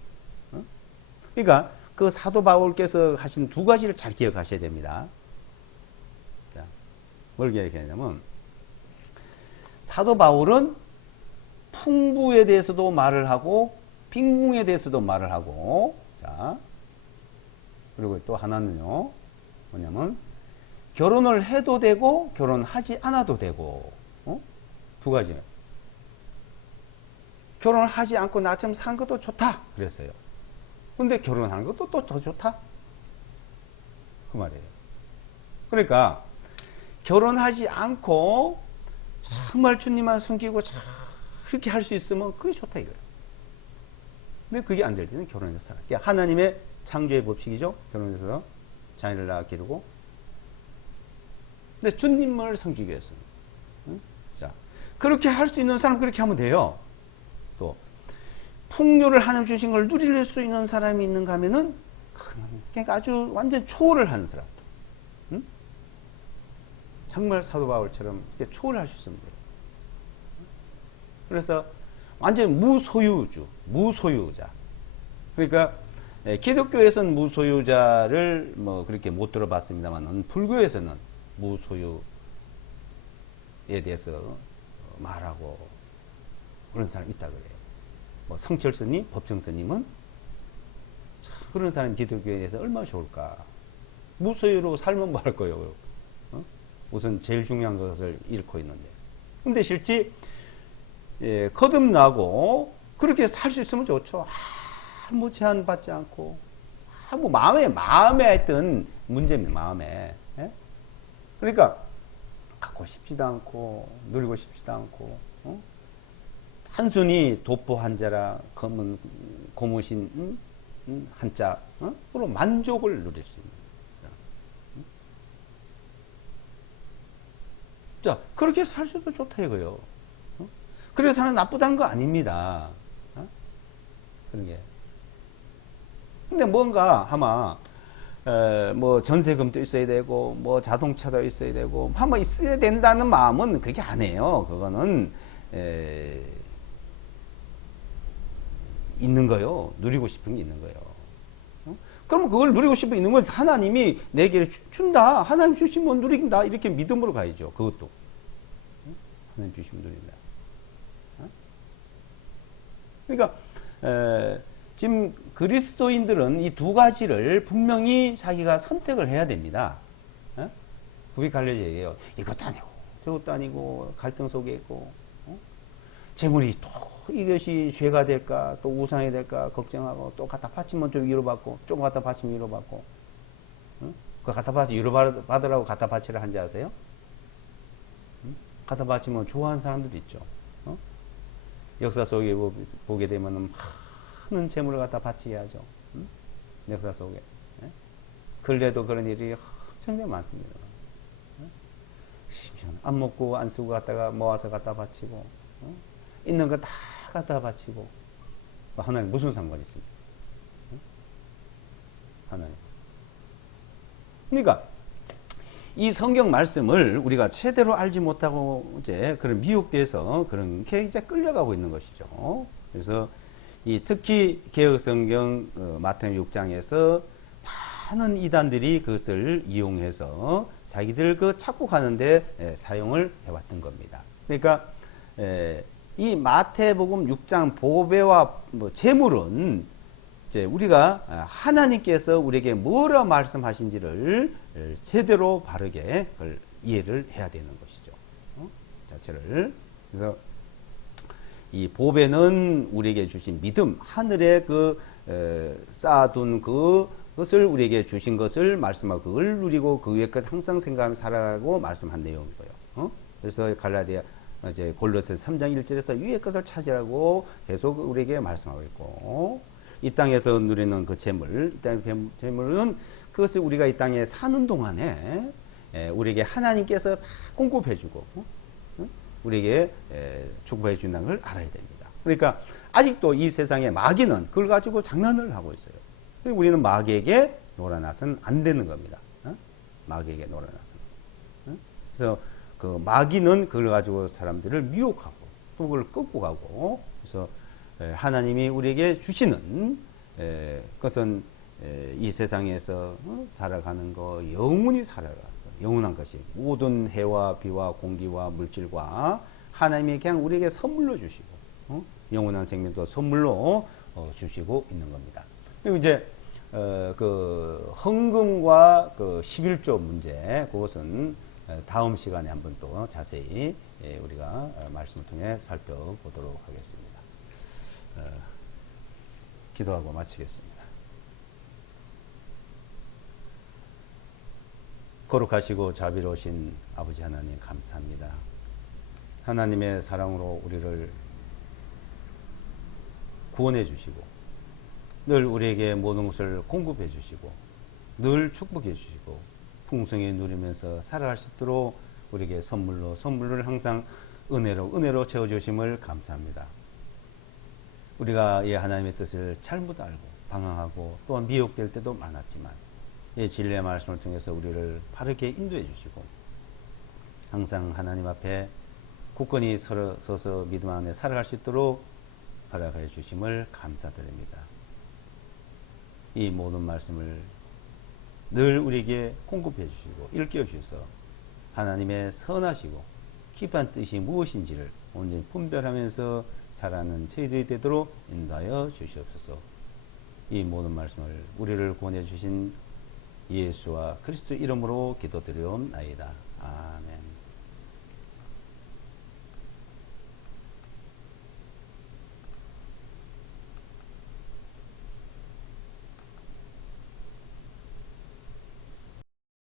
그러니까 그 사도 바울께서 하신 두 가지를 잘 기억하셔야 됩니다. 자, 뭘 기억하냐면 사도 바울은 풍부에 대해서도 말을 하고 빈궁에 대해서도 말을 하고 자 그리고 또 하나는요 뭐냐면 결혼을 해도 되고 결혼하지 않아도 되고 두 가지예요. 결혼을 하지 않고 나처럼 사는 것도 좋다 그랬어요. 근데 결혼하는 것도 또 더 좋다 그 말이에요. 그러니까 결혼하지 않고 정말 주님만 숨기고 그렇게 할 수 있으면 그게 좋다 이거예요. 근데 그게 안 될 때는 결혼해서 살아. 그러니까 하나님의 창조의 법칙이죠. 결혼해서 자녀를 낳아 기르고. 근데 주님을 섬기기 위해서는. 자, 그렇게 할 수 있는 사람 그렇게 하면 돼요. 또 풍요를 하나님 주신 걸 누릴 수 있는 사람이 있는가 하면은 그러니까 아주 완전 초월을 하는 사람. 응? 정말 사도 바울처럼 이렇게 초월할 수 있으면 돼요. 그래서 완전 무소유주, 무소유자. 그러니까 기독교에서는 무소유자를 뭐 그렇게 못 들어봤습니다만 불교에서는 무소유에 대해서 말하고 그런 사람이 있다 그래요. 뭐 성철스님, 법정스님은 그런 사람이 기독교에 대해서 얼마나 좋을까. 무소유로 살면 뭐 할 거예요. 어? 우선 제일 중요한 것을 잃고 있는데. 근데 실제 거듭나고 그렇게 살 수 있으면 좋죠. 아무 제한 받지 않고 아무 마음에 했던 문제입니다. 마음에. 예? 그러니까 갖고 싶지도 않고 누리고 싶지도 않고 단순히 도포 한자라 검은 고무신 한자 으로 만족을 누릴 수 있는. 자, 그렇게 살 수도 좋다 이거요. 그래서 사는 나쁘다는 거 아닙니다. 그런 게. 근데 뭔가 아마 뭐 전세금도 있어야 되고 뭐 자동차도 있어야 되고 아마 있어야 된다는 마음은 그게 아니에요. 그거는 있는 거요. 누리고 싶은 게 있는 거예요. 그러면 그걸 누리고 싶은 게 있는 건 하나님이 내게 준다. 하나님 주시면 누린다. 이렇게 믿음으로 가야죠. 그것도. 하나님 주시면 누린다. 그러니까 지금 그리스도인들은 이 두 가지를 분명히 자기가 선택을 해야 됩니다. 그게 갈려져 얘기해요. 이것도 아니고 저것도 아니고 갈등 속에 있고 재물이 또 이것이 죄가 될까 또 우상이 될까 걱정하고 또 갖다 바치면 좀 위로받고 좀 갖다 바치면 위로받고 그 갖다 바치 위로받으라고 갖다 바치를 한지 아세요? 갖다 바치면 좋아하는 사람들도 있죠. 역사 속에 보게 되면 많은 재물을 갖다 바치게 하죠. 역사 속에. 근래도 그런 일이 엄청 많습니다. 안 먹고 안 쓰고 갖다가 모아서 갖다 바치고 있는 거 다 갖다 바치고 하나님 무슨 상관이 있습니까? 하나님. 그러니까 이 성경 말씀을 우리가 제대로 알지 못하고 이제 그런 미혹돼서 그런 게 이제 끌려가고 있는 것이죠. 그래서 이 특히 개혁 성경 마태복음 6장에서 많은 이단들이 그것을 이용해서 자기들 그 착복하는데 사용을 해왔던 겁니다. 그러니까 이 마태복음 6장 보배와 뭐 재물은 이제 우리가 하나님께서 우리에게 뭐라 말씀하신지를 제대로 바르게 그걸 이해를 해야 되는 것이죠. 자체를. 그래서 이 보배는 우리에게 주신 믿음, 하늘에 그 쌓아둔 그것을 우리에게 주신 것을 말씀하고 그걸 누리고 그 위에 것 항상 생각하며 살아가고 말씀한 내용이고요. 그래서 갈라디아 이제 골로새 3장 1절에서 위의 것을 찾으라고 계속 우리에게 말씀하고 있고 이 땅에서 누리는 그 재물, 이 땅의 재물은 그것을 우리가 이 땅에 사는 동안에 우리에게 하나님께서 다 공급해주고 우리에게 축복해 준다는 걸 알아야 됩니다. 그러니까 아직도 이 세상에 마귀는 그걸 가지고 장난을 하고 있어요. 우리는 마귀에게 놀아나서는 안 되는 겁니다. 마귀에게 놀아나서는. 그래서 그 마귀는 그걸 가지고 사람들을 미혹하고 또 그걸 끌고 가고 그래서 하나님이 우리에게 주시는 그것은 이 세상에서 살아가는 거 영원히 살아가 영원한 것이 모든 해와 비와 공기와 물질과 하나님이 그냥 우리에게 선물로 주시고 영원한 생명도 선물로 주시고 있는 겁니다. 그리고 이제 그 헌금과 그 11조 문제 그것은 다음 시간에 한번 또 자세히 우리가 말씀을 통해 살펴보도록 하겠습니다. 기도하고 마치겠습니다. 거룩하시고 자비로우신 아버지 하나님 감사합니다. 하나님의 사랑으로 우리를 구원해 주시고 늘 우리에게 모든 것을 공급해 주시고 늘 축복해 주시고 풍성히 누리면서 살아갈 수 있도록 우리에게 선물을 항상 은혜로 채워주심을 감사합니다. 우리가 이 하나님의 뜻을 잘못 알고 방황하고 또한 미혹될 때도 많았지만 이 진리의 말씀을 통해서 우리를 바르게 인도해 주시고 항상 하나님 앞에 굳건히 서서 믿음 안에 살아갈 수 있도록 허락해 주심을 감사드립니다. 이 모든 말씀을 늘 우리에게 공급해 주시고 일깨워 주셔서 하나님의 선하시고 깊은 뜻이 무엇인지를 온전히 분별하면서 살아가는 저희들이 되도록 인도하여 주시옵소서. 이 모든 말씀을 우리를 구원해 주신 예수와 그리스도 이름으로 기도드리옵나이다. 아멘.